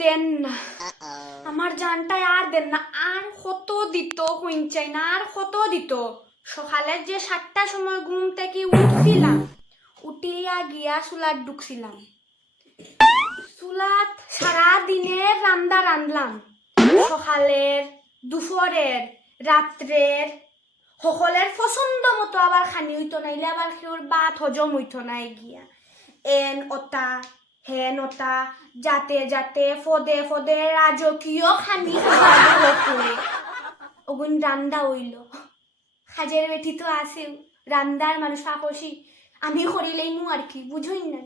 দেন না। আমার জানটাই আর দেন না। আর কত দিত কইনচাই না? আর কত দিত? সকালে যে সাতটার সময় ঘুম থেকে উঠছিলাম, উঠিয়া গিয়া চুলাত ঢুকছিলাম। চুলাত সারা দিনের রান্দা রান্ধলাম সকালের, দুপুরের, রাত্রের। সকলের পছন্দ মতো আবার খানি হইতো নাইলে, আবার সেওর বাত হজম হইতো নাই গিয়া। এন ওটা হেন ওটা যাতে যাতে ফদে ফদে রাজকীয় খানি করে ওগুন রান্দা হইল। খাজের বেটি তো আছেও। রান্দার মানুষ আকর্ষি আমি করিলেই মু আর কি বুঝই না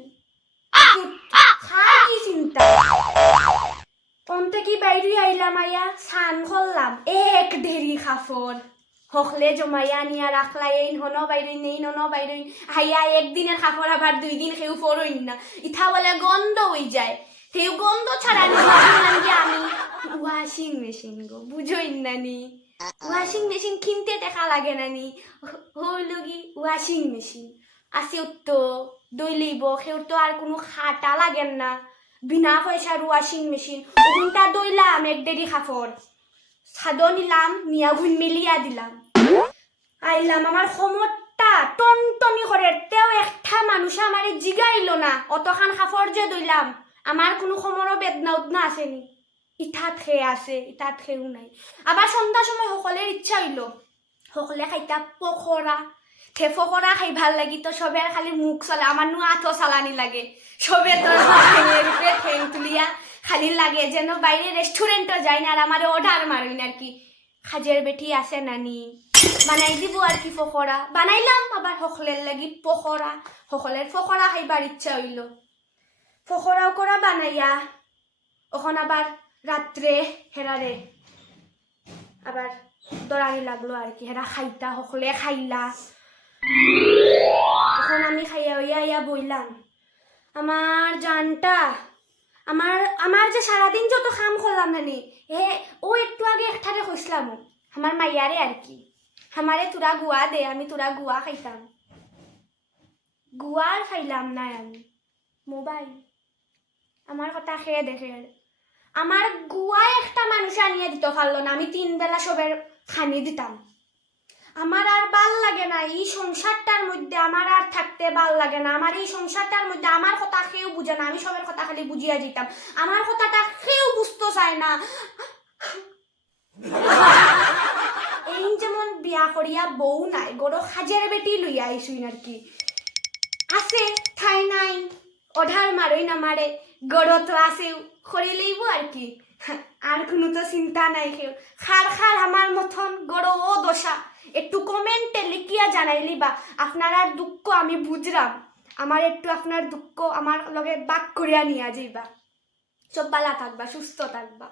কি চিন্তা? অন্তে কি বাইরে আইলাম আইয়া সান করলাম এক দেরি খাফর। হকলে জমাইয়া নিয়া রাখলা এই হন বাইরে নেই নন বাইরে হাইয়া একদিনের খাফর আবার দুই দিন খেউ ফরইন না। ইথা বলে গন্ধ হই যায়। সেও গন্ধ ছাড়া নি। ভাবলাম যে আমি। ওয়াশিং মেশিন গো, বুঝইন না নি। ওয়াশিং মেশিন কিনতে দেখা লাগে না নি। হইল কি ওয়াশিং মেশিন। আসিও তো দইলিব সেও তো আর কোনো খাটা লাগেন না। বিনা পয়সার ওয়াশিং মেশিন। ওগুনটা দইলাম, এক দেরি খাফর সাদো নিলাম, নিয়া ঘুন মিলিয়া দিলাম। আইলাম, আমার সমতটা টনটনি করে তেও একটা মানুষ আমার জিগাইল না। অতখান খাফর যে দইলাম। আমার কোনো সমরও বেদনা উদনা আসেনি ইঠাত খেয়ে আছে, ইঠাত খেয়েও নাই। আবার সন্ধ্যার সময় সকলের ইচ্ছা হইল। সকলে খাইতা পকৰা। সে পকৰা খাই ভালো লাগি তো সবে খালি মুখ চলে। আমার নু আঠো চালানি লাগে। সবে তো ঠেং তুলিয়া খালি লাগে। যেন বাইরে রেস্টুরেন্টও যায় না আর আমার অর্ডার মারুন আর কি। খাজের বেটি আছে নানি। বানাই দিব আর কি পকৰা। বানাইলাম আবার সকলের লাগি পকৰা। সকলের পকৰা খাইবার ইচ্ছা হইল। পকৰাও করা বানাইয়া। ওখন আবার রাত্রে হেরারে আবার দরানি লাগল আর কি। হেরা খাইতা সকলে খাইলা। এখন আমি খাইয়া হইয়া ইয়া বইলাম। আমার জানটা যে সারাদিন যত কাম করলাম নানি হে ও একটু আগে একঠারে কইসলাম আমার মাইয়ারে আর কি। আমারে তোরা গুয়া দে, আমি তোরা গুয়া খাইতাম। গুয়ার খাইলাম না আমি, মোবাইল। আমার কথা খেয়ে দেখে আমার গুয়া একটা মানুষ আনিয়ে দিত পারল না আমি তিন বেলা সবের খানি দিতাম। আমার আর ভালো লাগে না, এই সংসারটার মধ্যে আমার আর থাকতে ভালো লাগে না। আমার এই সংসারটার মধ্যে আমার কথা কেউ বুঝে না, আমি সবের কথা খালি বুঝিয়া যেতাম আমার কথাটা কেউ বুঝতে চায় না। এই যেমন বিয়া করিয়া বউ নাই, গরো খাজের বেটি লইয়া আইসুই আর কি। আছে, ঠাই নাই, অধার মারই না মারে গড় তো আছেও খড়ি লইব আর কি। আর কোনো তো চিন্তা নাই কেউ। খার খার আমার মতন গড় ও দশা। একটু কমেন্টে লিখিয়া জানাইলি বা, আপনার দুঃখ আমি বুঝলাম আমার একটু আপনার দুঃখ আমার লগে বাক করিয়া নিয়া যাইবা। সব বালা থাকবা, সুস্থ থাকবা।